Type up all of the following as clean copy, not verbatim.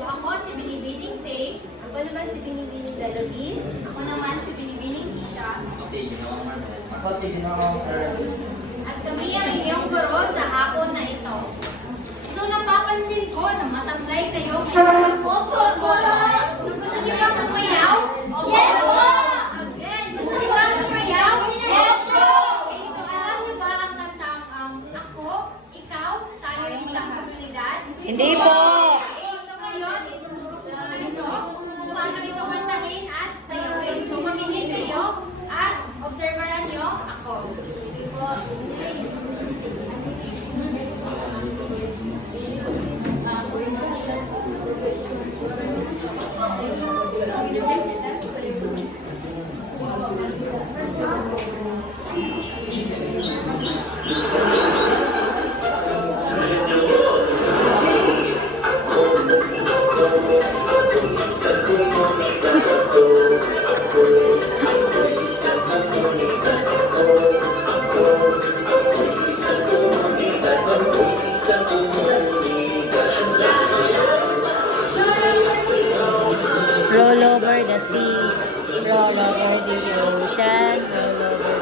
So ako si Binibining Faye. Ako naman si Binibining Lalabin. Ako naman si Binibining Isha. Ako si Ginoong Earl. At kami ang inyong guro sa hapon na ito. So napapansin ko na mataglay kayo. Opo, guro. So gusto niyo lang sumayaw? Yes, po! Again, gusto niyo ba sumayaw? Yes, po! Okay, so alam niyo ba ang kantang ako, ikaw, tayo ay isang komunidad? Hindi po. Okay, so ngayon, ituturo ko na ito kung paano ito kantahin at sayawin. So makinig kayo at observeran niyo ako. Roll over the sea, roll over the ocean, roll over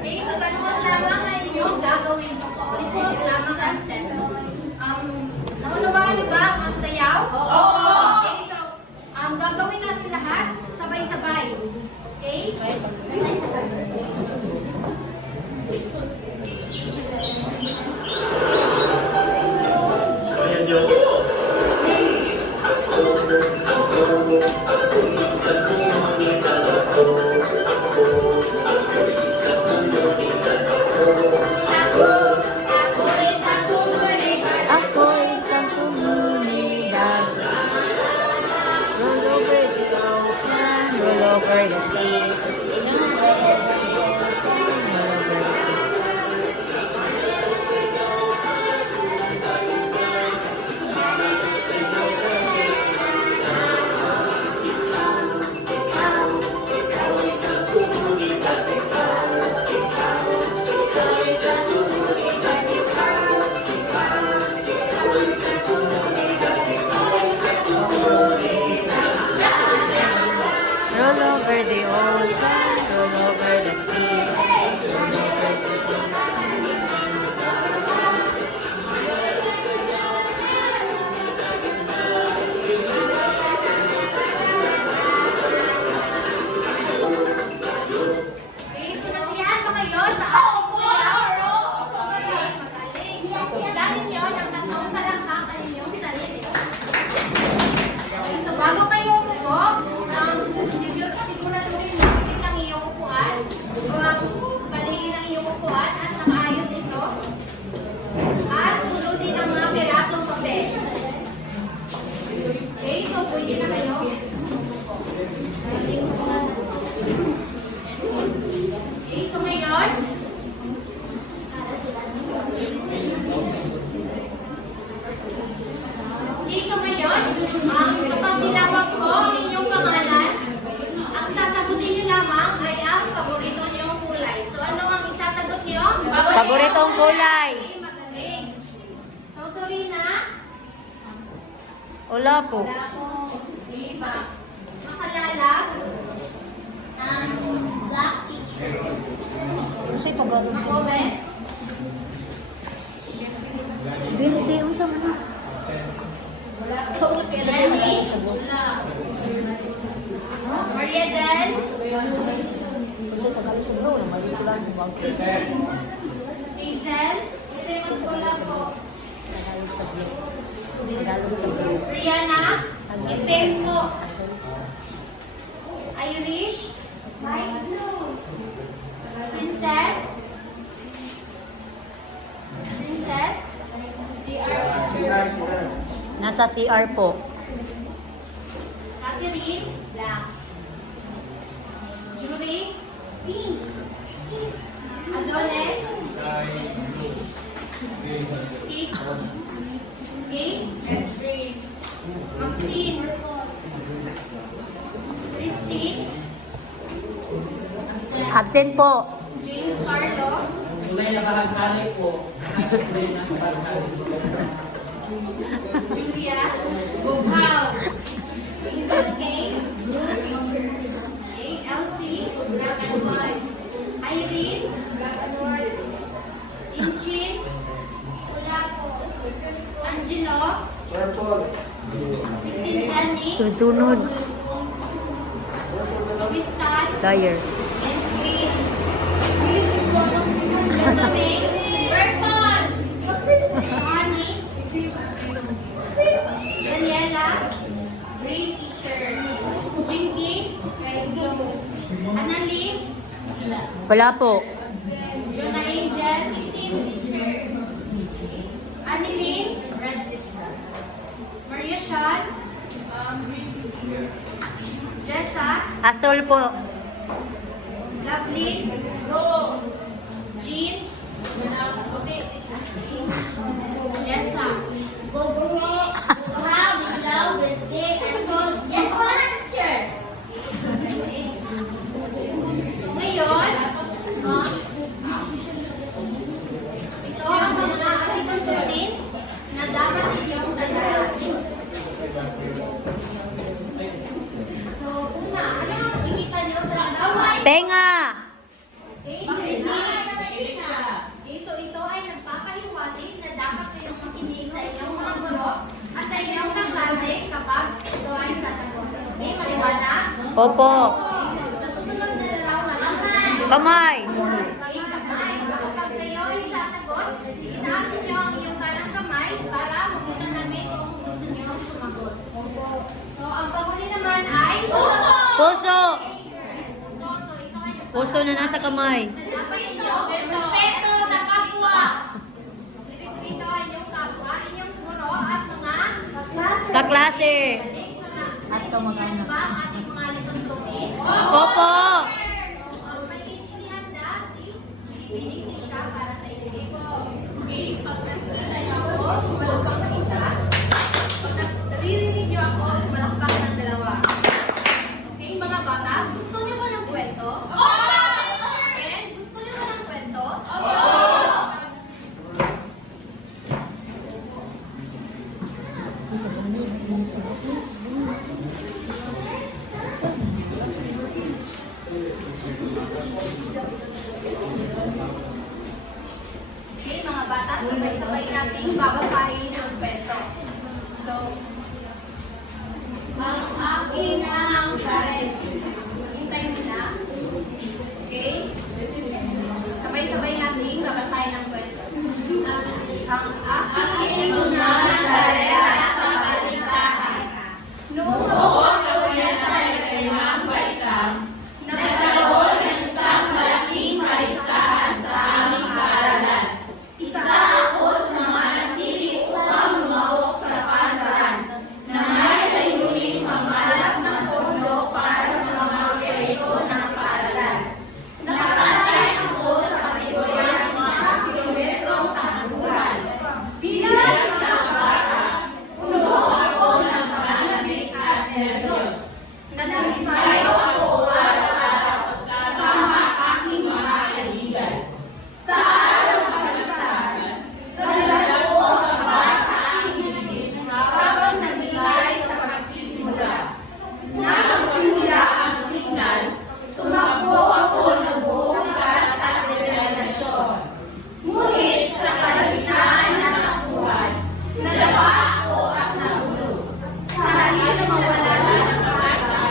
Okay, so ganun lamang na inyong gagawin. So, paulitin niyo lamang ang steps. Naunawaan niyo ba ang sayaw? Oo! Okay, so, gagawin natin lahat sabay-sabay. Okay? Sabayan niyo ako. Ako isang komunidad. Ako isang komunidad. Ako isang komunidad. Ako isang komunidad. Roll over the ocean, roll over the sea. Roll over the sea. Roll over the ocean, roll over the sea, roll over the Okay, so nasiyahan ba kayo sa ating sayaw? Okay, magaling. So, dahil niyo ng tatlong talakak ang inyong sarili. Okay, so bago kayo umupo, siguraduhin mo bilis ang iyong upuan o ang paligid ng iyong upuan at nakaayos ito. At sunodin ang mga perasong papel. Okay, so pwede na kayo. Okay, so ngayon, kapag tinawag ko ang inyong pangalan, ang sasagutin niyo lamang ay ang paborito niyong kulay. So ano ang isasagot niyo? Paboritong kulay. Okay, magaling. So, Sorina? Wala po. Wala po. Okay, makalalag ang black teacher. Kasi Tagalog siya. Gomez? Hindi, unsa man na. Jenny? Maria Del? Hazel? Rihanna? Itim po. Irish? Princess? Princess? CR? Nasa CR po. Catherine? Black. Juris? Pink. Adonis? Kate? Kate? Maxine? Christine? Absent po. James Carlo. Mulay na bahaghanay po. Mulay na sa bahaghanay. Julia Bughaw. Angel K. Okay, Elsie, black and white. Irene, black and white. Inchin, wala po. Angelo, Purple. Christine Zanny, Sunod-sunod. Crystal, Liar. and Green. Jessamine, Berkman, Honey, Daniela, Green Teacher, Jinky, Annalie, Wala po. Jonah Angel, Teacher, Annalyn, Maria Sean, Jessa, Asol po. Lovely, Rose, Jean, Jessa, So ngayon, ito ang mga articulturin na dapat inyong tandaan. So, una, ano ang makikita niyo sa larawan? Tenga. Okay, okay, so ito ay nagpapahiwatig na dapat kayong makinig sa inyong mga guro at sa inyong kaklase kapag ito ay sasagot. Okay, maliwanag? Opo. Okay, so sa susunod na larawan, Kamay. okay, kamay. So kapag kayo ay sasagot, itaasin niyo ang iyong kanang kamay para makita namin kung gusto niyo sumagot. So ang panghuli naman ay puso! Puso. Puso, so ito ay Puso na nasa kamay. Respeto sa kapwa. Respeto ang inyong kapwa, inyong guro at mga Kaklase. So, naiintindihan ba ang ating mga lituntunin? Opo. Ang maiintindihan na pinipinig siya para sa inyo. Okay, pag nakikita niyo ako, malakpak ng isa. Pag naririnig niyo ako, malakpak ng dalawa. Okay, mga bata, gusto niyo ba ng kwento? Ken, gusto niyo ba ng kwento? Okay, mga bata, sabay-sabay natin babasahin ang kwento. So, ang akin ang saret. Hintay mo na. Okay? Sabay-sabay natin babasahin ang kwento. Ang aking unang karera sa balisahan. Noong ako nasa limang baitang, nagkaroon ng isang malaking balisahan sa aming paaralan. Isa ako sa mga natili upang lumahok sa paaralan na may layuning maghanap ng pondo para sa mga proyekto ng paaralan. Nakasign ako sa kategorya ng mga kilometrong kahalugan. Bilang isang bata, puno ako ng pananamig at nervyos. Nag-ensayo ako araw-araw kasama aking mga kaibigan. Sa araw ng pagkasahan, nalala ko ang kaba sa aking bibig habang naglilay sa pagsisimula. Nang magsimula ang signal, tumakbo ako ng buong lakas at determinasyon. Ngunit sa kalagitnaan ng takbuhan, nalaba ako at nahulog. Sa halip na mawala ng pag-asa,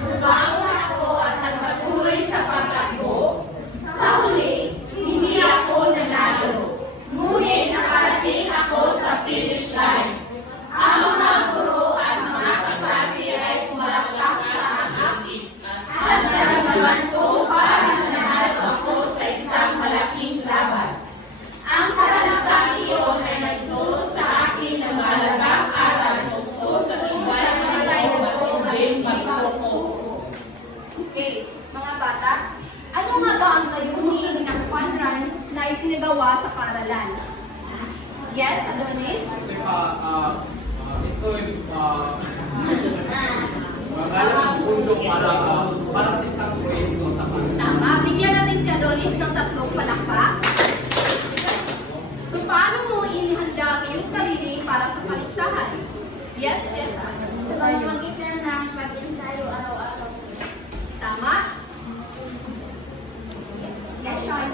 bumangon ako at nagpatuloy sa pagtakbo. Sa huli, hindi ako nanalo. Ngunit nakarating ako sa finish line. Ang mga guro at mga kaklase ay pumalakpak sa akin. At naramdaman ko parang nanalo ako sa isang malaking laban. Ang karanasang iyon ay nagturo sa akin ng mahalagang aral tungkol sa isang nilay na pagkakalin magsusuko. Okay, mga bata, ano nga ba ang layunin ng fun run na isinagawa sa paaralan? Yes, Adonis? Ito yung maghanap ng pundo para sa isang proyekto sa paaralan. Tama, bigyan magwawalis ng 3 palakpak? So, paano mo inihanda ang iyong sarili para sa paligsahan? Yes, Esa. Sa pamamagitan ng pag-ensayo araw-araw. Tama? Yes, Sean.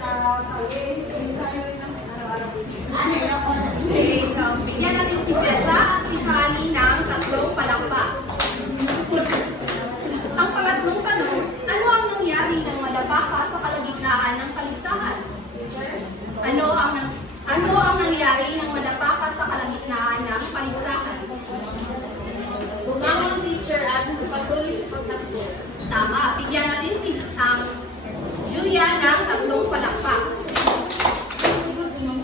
Sa pag-ensayo ng araw-araw. Okay, so bigyan natin si Jessa at si Shani ng 3 palakpak. Ang pangatlong tanong, ano ang nangyari ng madapaka sa kalagitnaan ng paligsahan? Ano ang nangyari ng madapaka sa kalagitnaan ng paligsahan? Bumawang teacher at patuloy sa pagtakbo. Tama, bigyan natin si Julia ng 3 palakpak.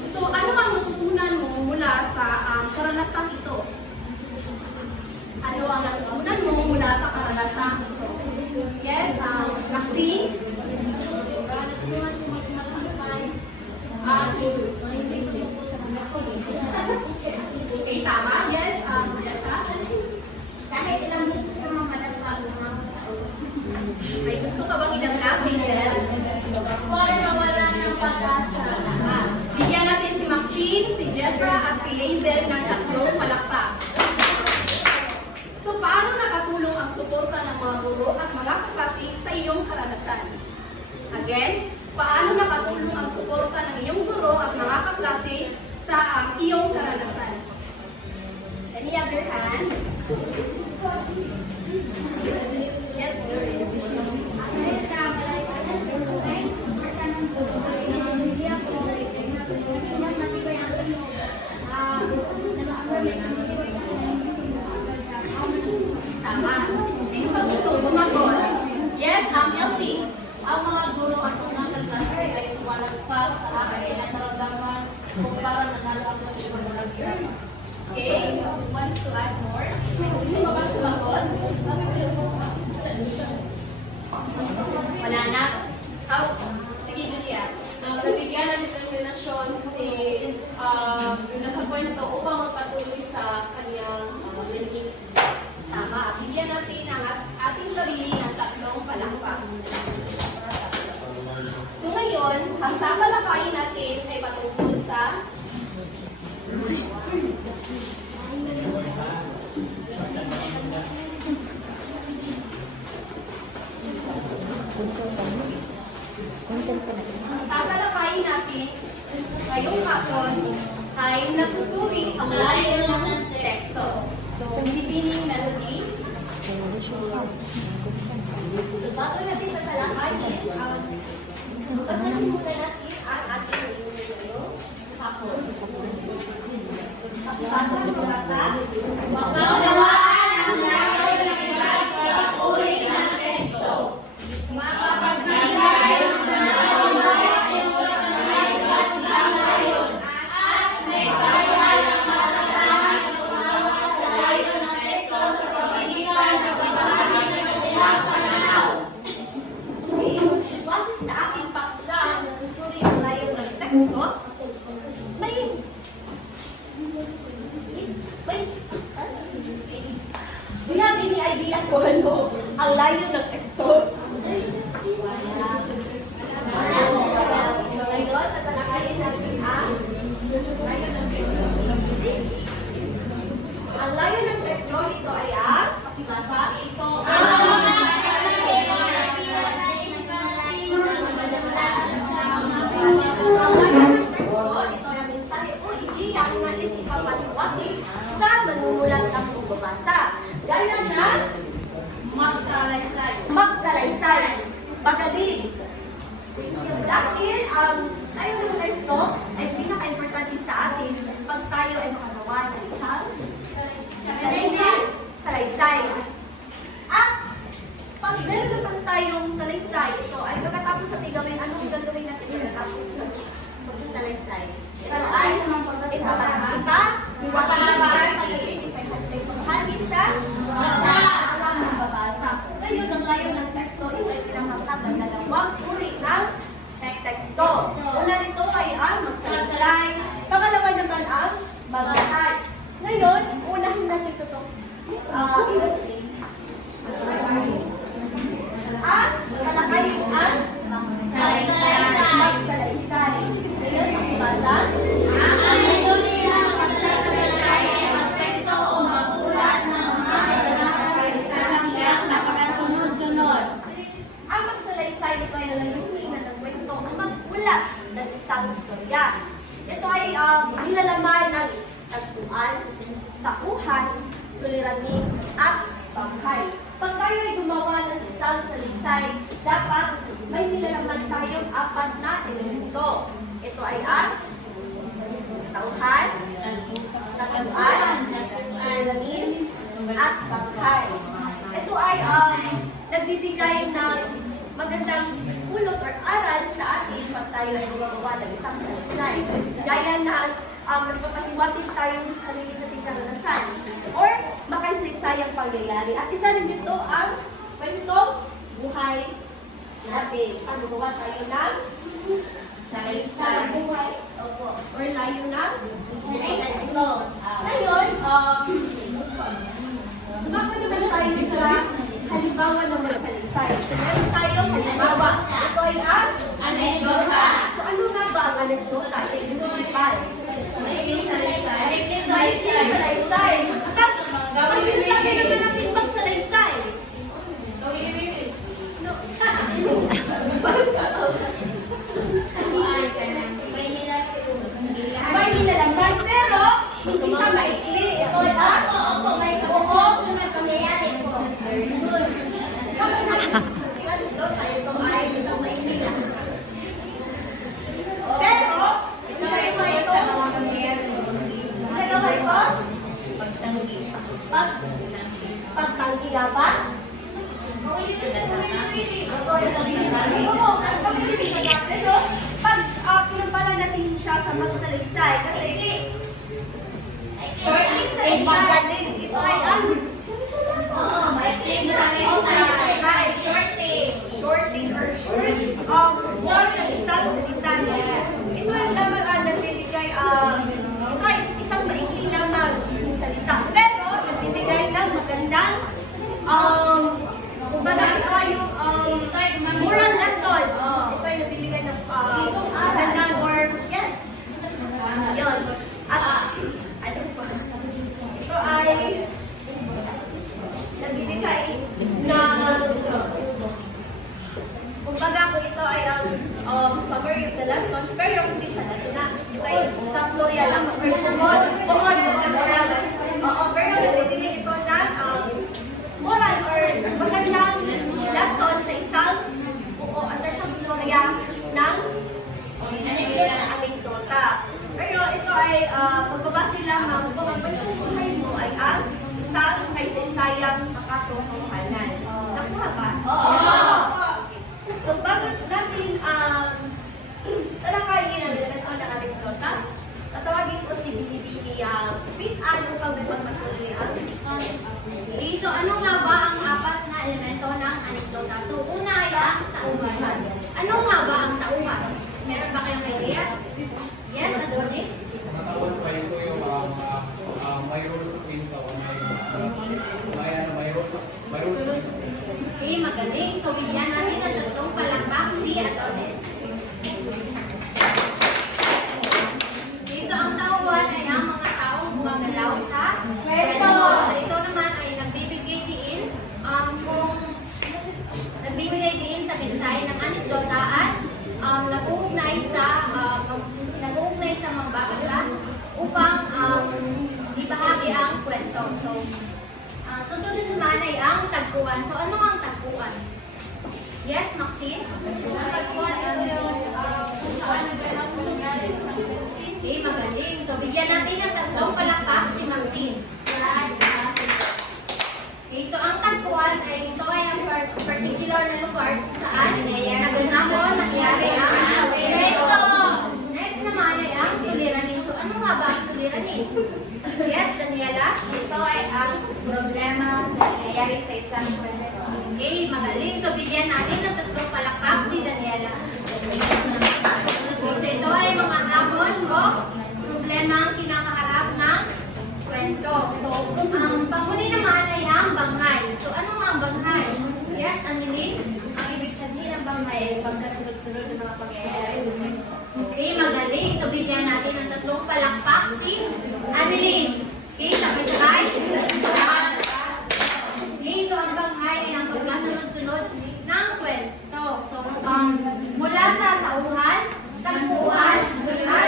So, ano ang natutunan mo mula sa karanasang ito? Ano ang natutunan mo mula sa karanasang ito? Yes, Maxine? Okay, tama. Yes, Jessa? Kahit ilang beses ka mamadagpag May gusto ka bang idagdag, Rachel? para mawala ng pag-asa. Tama. Bigyan natin si Maxine, si Jessa at si Hazel ng 3 palakpak. So, paano nakatulong ang suporta ng mga guro at mga kaklase sa iyong karanasan? Again, paano nakatulong ang suporta ng iyong guro at mga kaklase sa iyong karanasan? Any other hand? Yes, there is. Tama. Sino ba gusto sumagot? Yes, Elsie. Ang mga guro at mga kaklase ay tumalagpag sa akin at naramdaman kung parang nanalo ako sa ibang lagyan. Okay, wants to add more? May gusto mo bang sumagot? Wala na? Oh, sige, Julia. Nabigyan ng determinasyon si nasa point na to upang magpatuloy sa kanyang learning. Tama. Bigyan natin ang ating sarili ng 3 palakpak. So ngayon, ang tatalakayin natin ay patungkol sa ang tatalakayin natin ngayong hapon ay nasusuri ang layo ng teksto. So, binibining melody. Bago natin tatalakayin, basahin muna natin ang ating ngayong hapon. Pakibasa ng mga Maunawaan ang layo ng iba't ibang uri ng teksto. Mapapagbigay ng dalawang teksto sa iba't ibang layo at may parehas na matatahan ng mga sa layo ng teksto sa pamamagitan ng pagbahagi ng kanilang pananaw. Base sa aking paksa na susuri ang layo ng teksto, binabi ni idea ko ano ang layo ng teksto. Ngayon, tatalakayin natin ang layo ng teksto. Ang layo ng teksto, ito ay ang pakibasa. Ito ang sa manumulat ng pagbabasa. Gaya na magsalaysay, pagaling. Dahil ang tayo ng teksto ay pinaka-importante sa atin pag tayo ay makagawa ng isang salaysay. At pag meron naman tayong salaysay, ito ay pagkatapos sa tigawin, anong gagawin natin pagkatapos ng salaysay? Ito ay hangin sa pagbabasa. Ngayon, ang layo ng teksto, ito ay pinanghatag ng 2 uri ng teksto. Una nito ay ang magsalaysay, pangalawa naman ang maghatag. Ngayon, unahin natin ito illustrate. Ang talakayin ang istorya. Ito ay nilalaman ng tagpuan, takuhan, suliranin, at bangkay. Pag tayo ay gumawa ng isang salaysay, dapat may nilalaman tayong 4 na elemento. Ito ay ang tauhan, takuan, suliranin, at bangkay. Ito ay nagbibigay ng magandang pulot or aral sa atin pag tayo ay gumagawa ng isang salaysay. Gaya na nagpapahiwatig tayo sa sarili nating karanasan or makasaysayang pangyayari. At isa rin dito ang kwentong buhay natin. Ang gumawa tayo ng salaysay buhay. Opo. Or layo ng teksto. Ngayon, baka naman tayo sa halimbawa ng magsalaysay. So, meron tayong halimbawa. Ito ay ang anekdota. So, ano nga ba ang anekdota sa inyong municipal? Maikling salaysay. Maikling salaysay. Pag sinasabi naman natin magsalaysay. May nilalaman, pero hindi siya maikli. Ito ay ang pagtanggi nga ba? Pero pag kinumpara natin siya sa magsalaysay, kasi magaling. Ito ay ang shorting or short form ng isang salita. Ito ay lamang nagbibigay ito ay isang maikli lamang ng salita. Pero nagbibigay ng magandang kumbaga ito ay yung moral lesson. Ito ay nagbibigay ng magandang or yes. Yun. At ano pa? Ito ay nagbibigay ng kumbaga kung ito ay ang summary of the lesson, pero hindi siya lesson na. Ito ay sa storya lang. Pero nagbibigay ito ng moral or magandang lesson sa isang storya ng anekdota. Pero ito ay magbabase lamang kung ang pagtutuloy mo ay ang isang kaysa-isayang makatotohanan. Nakuha ba? Oo! So, bago natin talakayin ang nilalaman ng anekdota, tatawagin ko si Binibini Pitan upang magpapatuloy ang Okay, so ano nga ba ang 4 na elemento ng anekdota? So, una ay ang tauhan. Ano nga ba ang tauhan? Meron ba kayong idea? Yes, Adonis? Natawag pa ito yung may rules sa kwento. May rules sa kwento. Okay, magaling. So, bigyan natin ng 3 palakpak si Adonis. Okay, so ang tauhan ay ang mga taong gumagalaw sa kwento. So, ito naman ay nagbibigay diin sa mensahe ng anekdota at nag-uugnay sa mambabasa upang ibahagi ang kwento. So, susunod naman ay ang tagpuan. So, ano ang tagpuan? Yes, Maxine? Tagpuan ito yung kung saan naganap nangyari sa Okay, magaling. So, bigyan natin ng 3 palakpak si Maxine. Okay, so ang tagpuan ay ito ay ang particular na lugar saan naganap nangyari ang kwento. Next naman ay ang suliranin. So, ano nga ba ang suliranin? Yes, Daniela? Ito ay ang problema na nangyayari sa isang kwento. Okay, magaling. So, bigyan natin ng 3 palakpak si Daniela. So, ito ay mga hamon o problema ang kinakaharap ng kwento. So, ang panghuli naman ay ang banghay. So, ano nga ang banghay? Yes, Annalyn? Ang ibig sabihin ng banghay ay pagkasunod-sunod ng mga pangyayari sa kwento. Okay, magaling. So, bigyan natin ng 3 palakpak si Annalyn. Okay, sabay-sabay. Okay, so ang banghay ay ang pagkasunod-sunod ng kwento. So, mula sa tauhan, tagpuan, at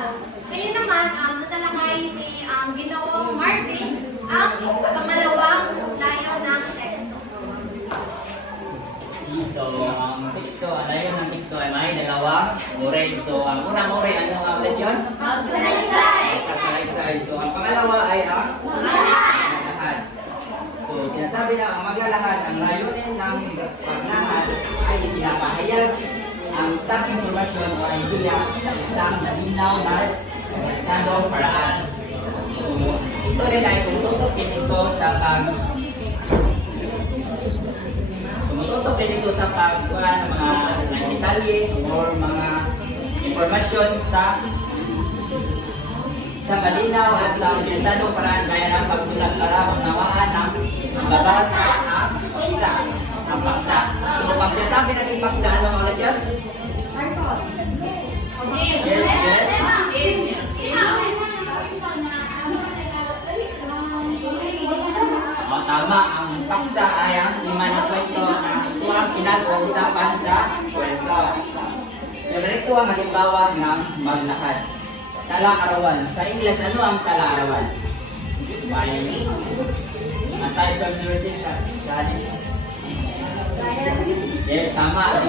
Kayo naman, natalakay ni Ginoong Marvin ang pangalawang layo ng teksto. So, ang teksto, alayon ng teksto ay may dalawang uri. So, ang unang uri, ano ang ulit yun? Magsalaysay. So, ang pangalawa ay ang maglalahad. So, sinasabi na ang maglalahad, ang layunin ng paglahad ay pinapahayag ang isang informasyon o idea sa isang malinaw na eksaksadong paraan. So, ito rin ay tumututok ito sa tumututok din ito sa pagkuha ng mga detalye or mga impormasyon sa malinaw at sa organisadong paraan kaya ng pagsulat para magnawaan ng babasa ang paksa. Ang paksa. So, pag sinasabi natin paksa, ano mga yan? Yes. Tama, ang paksa ay ang lima na kwento na ito ang pinag-uusapan sa kwento. So, ito ang halimbawa ng maglakad. Tala-arawan. Sa Ingles, ano ang tala-arawan? Aside from conversation. Yes, tama.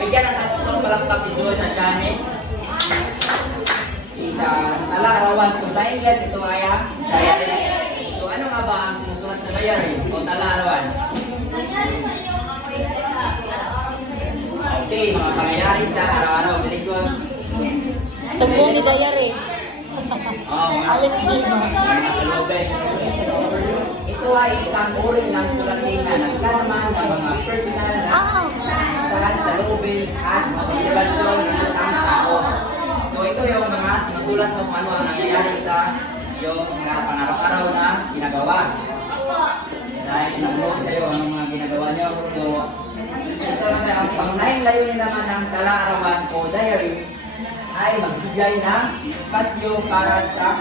Bigyan ng tatlong palakpak si Joe sa Janet. Sa tala-arawan. Kung sa Ingles, ito ay ang diary. So, ano nga ba ang sinusulat sa diary o tala-arawan? Okay, mga pangyayari sa araw-araw. Very good. Sumbong ni Dayari. Alex Dino. Ito ay isang uri ng sulatin na nagkalaman ng mga personal na sa lobin at motivasyon ng isang tao. So ito yung mga sinusulat mo kung ano ang nangyayari sa yung mga pang-araw-araw na ginagawa. Dahil sinamuot kayo ang mga ginagawa nyo. So ito na ang pangunahing layunin naman ng tala-arawan o diary ay magbigay ng espasyo para sa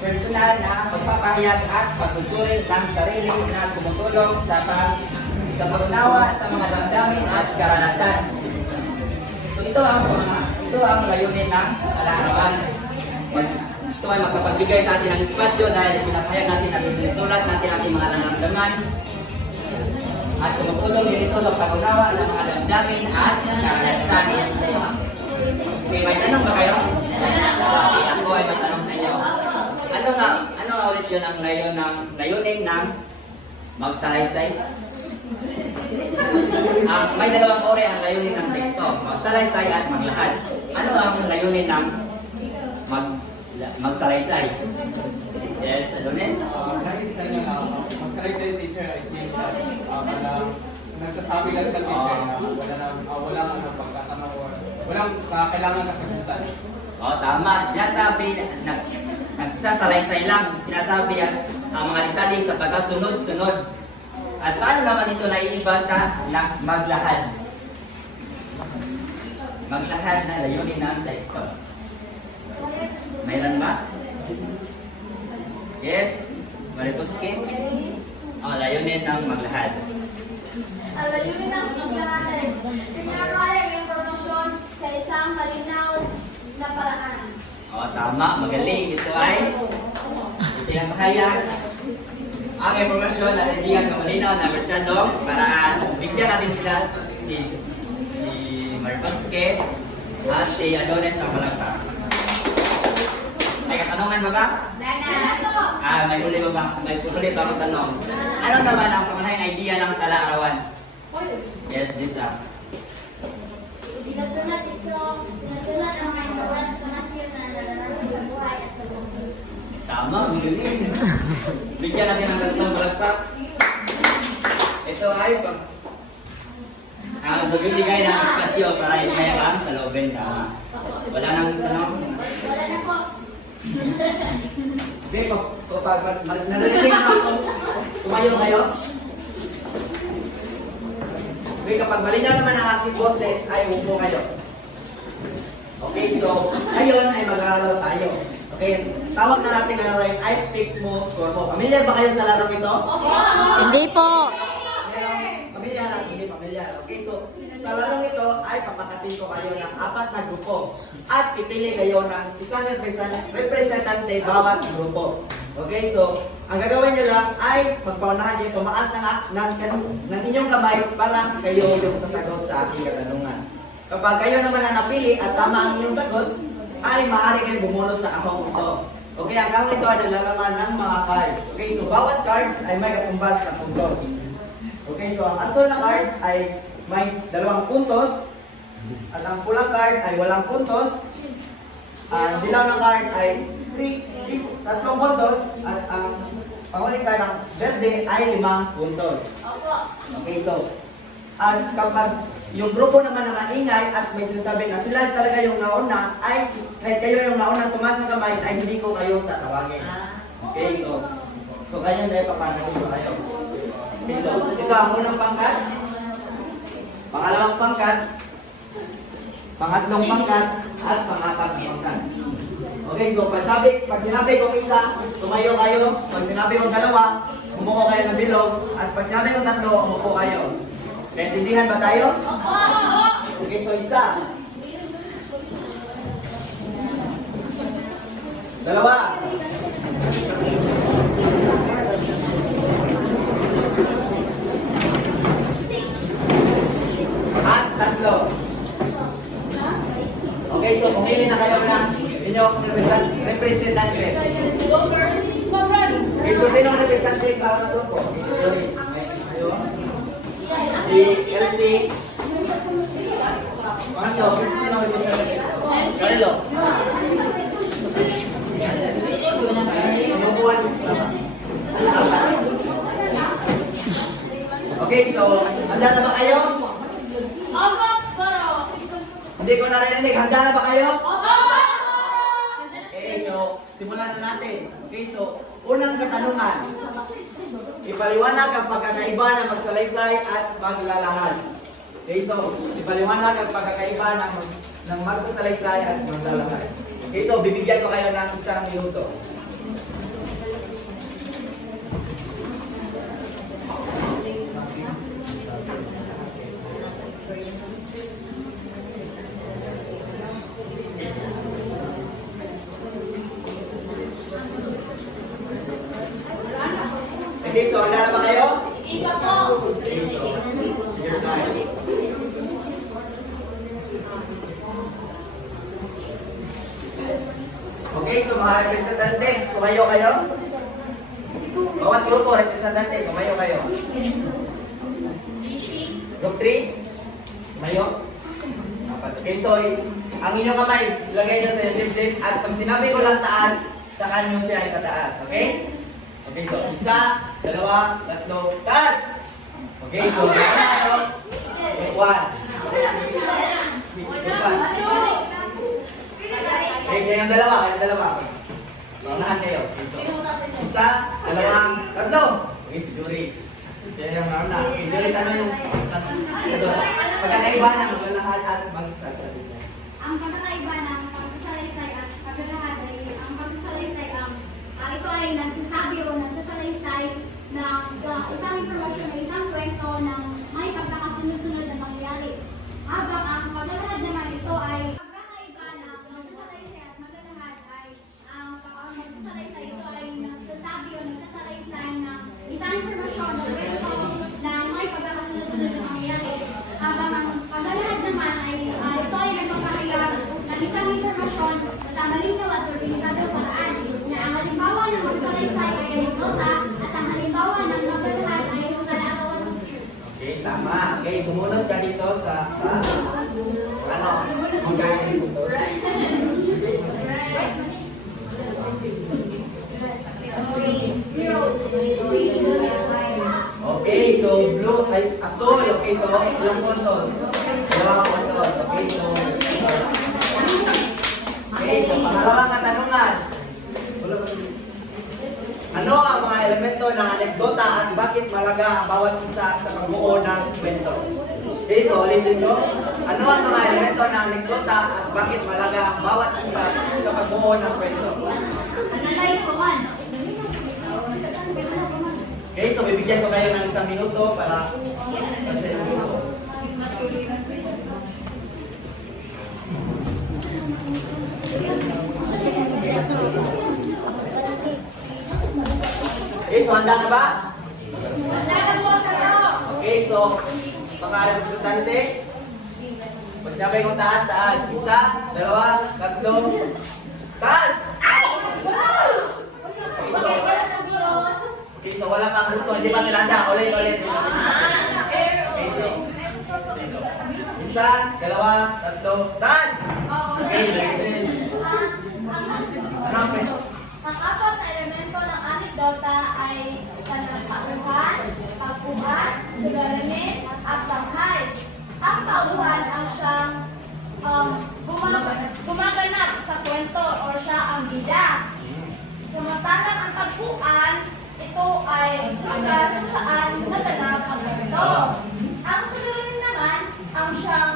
personal na pagpapahayag at pagsusuri ng sarili na tumutulong sa pag-unawa sa mga damdamin at karanasan. So ito ang layunin ng tala-arawan. Ito ay magpapagbigay sa atin ng espasyo dahil pinapahayag natin at sinusulat natin ang mga nararamdaman at tumutulong din ito sa pag-unawa ng mga damdamin at karanasan. Okay, may tanong ba kayo? Ako ay may tanong sa inyo. Ano ulit yun ang layunin ng magsalaysay? May dalawang uri ang layunin ng teksto, magsalaysay at maglahad. Ano ang layunin ng magsalaysay? Yes, Adonis? Nais na niya, magsalaysay teacher, I think, nagsasabi lang sa teacher na walang pagkatama o walang kailangan kasagutan. Tama. Sinasabi, nagsasalaysay lang. Sinasabi ang mga detalye sa pagkasunod-sunod. At paano naman ito naiiba sa maglahad? Maglahad na layunin ng teksto. Mayroon ba? Yes? Maripuski? Layunin ng maglahad. Ang layunin ng maglahad, pinarayag yung promosyon sa isang malinaw na paraan. Tama. Magaling. Ito ay pinapahayag ang impormasyon at idea sa malinaw na bersadong paraan. Bigyan natin sila si Marcosque at si Adonis ng palakpak. May katanungan ba ba? May huli ba ba? May huli ba akong tanong? Ano naman ang pangunahing idea ng tala-arawan? Yes, Lisa. Sinusulat ang mga information sa nasyon na naranasan sa buhay at sa mundo. Tama, magaling. Bigyan natin ng tatlong palakpak. Ito ay magbibigay ng espasyo para ipahayag sa loobin. Wala nang tanong? Wala na po. Hindi, narinig na ako. Tumayo kayo. Okay, kapag malinaw naman ang ating boses, ay upo kayo. Okay, so ngayon ay mag-aaral tayo. Okay, tawag na natin ang laro yung I pick mo, score mo. Pamilyar ba kayo sa laro ito? Hindi po. Pamilyar na, hindi pamilyar. Okay, so sa laro ito, I ay papakati ko kayo ng 4 na grupo at pipili kayo ng isang representante bawat grupo. Okay, so ang gagawin nyo lang ay magpaunahan nyo tumaas ng inyong kamay para kayo yung sasagot sa aking katanungan. Kapag kayo naman ang napili at tama ang inyong sagot, ay maaari kayo bumunot sa ahong ito. Okay, ang ahong ito ay nalalaman ng mga cards. Okay, so bawat cards ay may katumbas na puntos. Okay, so ang asol na card ay may 2 puntos at ang pulang card ay walang puntos. Ang dilaw na card ay 3 puntos at ang panguling card ng verde ay 5 puntos. Okay, so at kapag yung grupo naman na maingay at may sinasabi na sila talaga yung nauna ay kahit kayo yung nauna tumaas ng kamay ay hindi ko kayo tatawagin. Okay, so kayo na ipapanagot ko kayo. Okay, so ito ang unang pangkat, pangalawang pangkat, pangatlong pangkat, at pang-apat na pangkat. Okay, so pag sinabi kong isa, tumayo kayo. Pag sinabi kong dalawa, umupo kayo ng bilog. At pag sinabi kong 3, umupo kayo. Naintindihan ba tayo? Okay, so isa. Dalawa. At 3. Okay, so pumili na kayo ng inyong representante. Okay, so sino ang representante sa grupo? Si Elsie. Pangatlo, sino ang representante? Carlo. Okay, so handa na ba kayo? Hindi ko narinig. Handa na ba kayo? Okay, so simulan na natin. Okay, so unang katanungan. Ipaliwanag ang pagkakaiba ng magsalaysay at maglalahad. Okay, so ipaliwanag ang pagkakaiba ng magsasalaysay at maglalahad. Okay, so bibigyan ko kayo ng 1 minuto. Okay, so handa na ba kayo? Okay, so here tayo. Okay, so mga representante, tumayo kayo. Bawat grupo, representante, tumayo kayo. Group 3, tumayo. Okay, so ang inyong kamay, ilagay nyo sa yung dibdib at pag sinabi ko lang taas, saka nyo siya ay tataas. Okay? Okay, so 1, 2, 3, taas! Okay, so okay, 1. Okay, kayong dalawa. Paunahan kayo. Okay, so 1, 2, 3. Okay, si Juris. Kaya yung nauna. Okay, Juris, ano yung pagkakaiba ng maglalahat at magsasalaysay? Ang pagkakaiba ng pagsasalaysay at paglalahad ay ang pagsasalaysay ito ay nagsasabi o nagsasalaysay ng isang impormasyon o isang kwento ng may pagkakasunod-sunod na mangyayari. Habang ang paglalahad naman ito ay pagkakaiba ng magsasalaysay at maglalahad ay ang magsasalaysay ito ay nagsasabi o nagsasalaysay ng isang impormasyon o kwento ng may pagkakasunod-sunod na mangyayari. Habang ang paglalahad naman ay ito ay nagpapahayag ng isang impormasyon sa malinaw at organisadong paraan na ang halimbawa ng magsalaysay ay anekdota at ang halimbawa ng maglalahad ay yung kalakawan ng future. Okay, tama. Okay, bumunot ka dito sa ano? Magkakain dito. Okay, so blue ay asol. Okay, so ilang puntos? 2 puntos. Okay, so pangalawang katanungan. Ano ang mga elemento ng anekdota at bakit malaga ang bawat isa sa pagbuo ng kwento? Okay, so ulitin nyo. Ano ang mga elemento ng anekdota at bakit malaga ang bawat isa sa pagbuo ng kwento? Analyze ko man. Okay, so bibigyan ko kayo ng 1 minuto para Okay, so handa na ba? Handa na po sa to. Okay, so mga representante, magsabay kong taas, taas. Isa, dalawa, tatlo, taas! Okay, so wala pang buto, hindi pa sila handa. Ulit, ulit. Okay, so, isa, dalawa, tatlo, taas! Okay, ready. Ano ang pwesto? Ang apat na elemento ng anekdota ay panagtauhan, pagpuhan, suliranin, at tanghay. Ang tauhan ang siyang gumaganap sa kwento o siya ang bida. Samantalang ang pagpuan, ito ay lugar kung saan naganap ang kwento. Ang suliranin naman ang siyang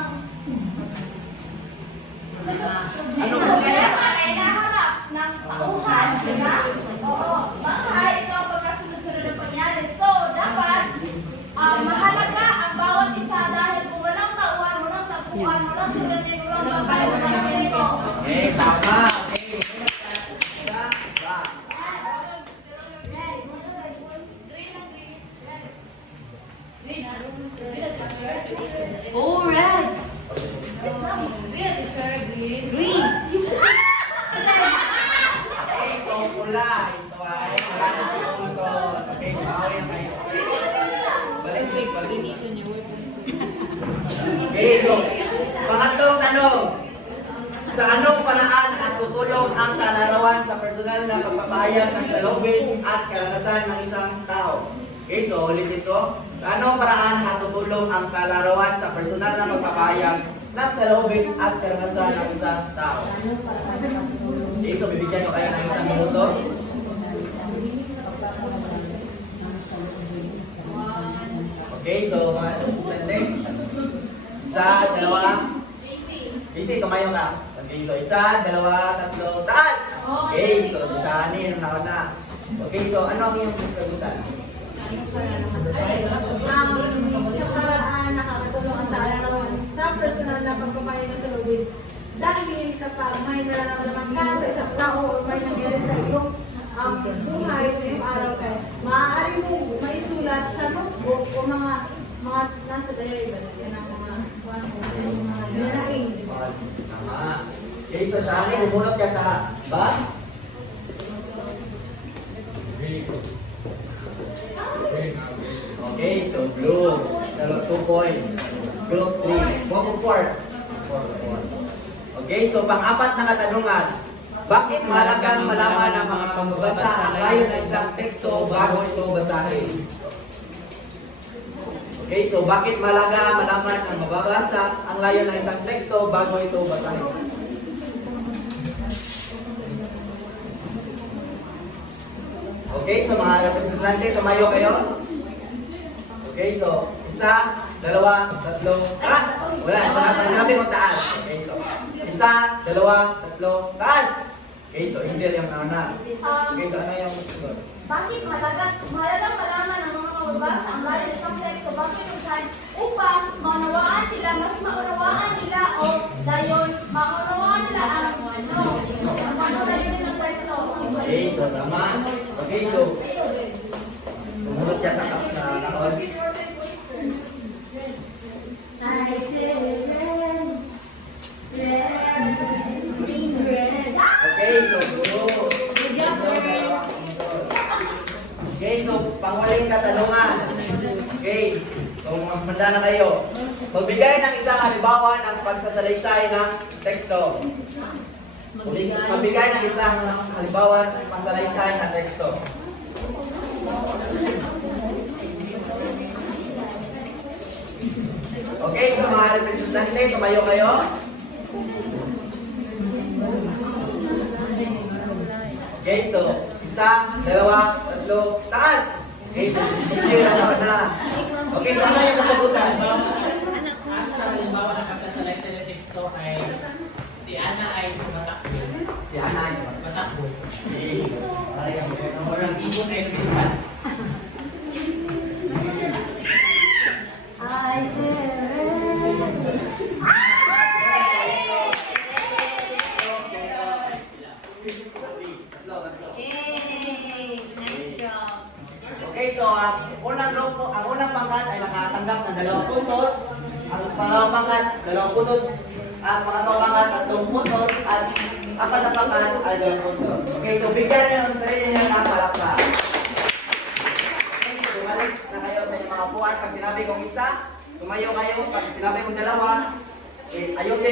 problema ay naharap ng tauhan, di ba? Oo. Bakit ito ang pagkasunod-sunod ng pangyari. So, dapat mahalaga ang bawat isa dahil kung walang tauhan, walang tapuan, walang suliranin, walang bangkay, walang kwento. Okay, tama. Okay. Isa, ba. Oh, red. Green. Okay, so pula. Ito ay wala ng punto. Okay, kumawin na kayo. Balik, balik. Okay, so pangatlong tanong. Sa anong paraan at tutulong ang kalarawan sa personal na pagpapahayag ng saloobin at karanasan ng isang tao? Okay, so ulit ito. Sa anong paraan at tutulong ang kalarawan sa personal na pagpapahayag ng saloobin at karanasan ng isang tao? Okay, so bibigyan ko kayo ng isang minuto. Okay, so mga estudyante. Isa, dalawa. Easy, tumayo ka. Okay, so isa, dalawa, tatlo, taas! Okay, so kanin, nauna. Okay, so ano ang iyong sagutan? Sa paraan nakakatulong ang kalarawan sa personal na pagpapahayag ng saloobin. Dahil kapag may nararamdaman ka sa isang tao o may nangyari sa iyong buhay ngayong araw ka, maaari mo maisulat sa notebook o mga nasa diary ba? Yan ang mga nanaing. Tama. Okay, so Shani, bumunot ka sa box. Okay, so blue. 2 points. Group 3. 4. Okay, so pang-apat na katanungan. Bakit mahalagang malaman ng mga mamabasa ang layo ng isang teksto bago ito basahin? Okay, so bakit mahalaga malaman ang mababasa ang layo ng isang teksto bago ito basahin? Okay, so mga representante, tumayo kayo. Okay, so isa, dalawa, tatlo, wala pa sinabi mo taas. Okay, so isa, dalawa, tatlo, taas. Okay, so Hazel yung nauna. Okay, so ano yung sunod? Bakit mahalagang malaman ng mga mababasa ang layo ng isang teksto? Bakit usahin? Upang maunawaan nila, mas maunawaan nila o dayon, maunawaan nila ang ano dayon ng kwento. Okay, so tama. Okay, so sumunod ka sa kakon. I say red, green, red. Okay, so blue. Okay, so pangwaling katanungan. Okay, kung handa na kayo. Magbigay ng isang halimbawa ng pagsasalaysay ng teksto. Magbigay ng isang halimbawa ng pagsasalaysay ng teksto. Okay, so mga representante, tumayo kayo. Okay, so isa, dalawa, tatlo, taas! Okay, so easy na. Okay, so ano yung kasagutan? Ang sa halimbawa na pagsasalaysay ng teksto ay si Ana ay matakbo. Si Ana ay Matakbo. okay. Ang walang ibon ay lumipad. I say red. grupo, ang unang pangkat ay nakatanggap ng 2 puntos, ang pangalawang pangkat 2 puntos, ang pangatlong pangkat 3 puntos, at apat na pangkat ay 2 puntos. Okay, so bigyan niyo ang sarili niyo ng palakpak. Okay, bumalik na kayo sa inyong mga upuan. Pag sinabi kong isa, tumayo kayo. Pag sinabi kong dalawa, ayusin.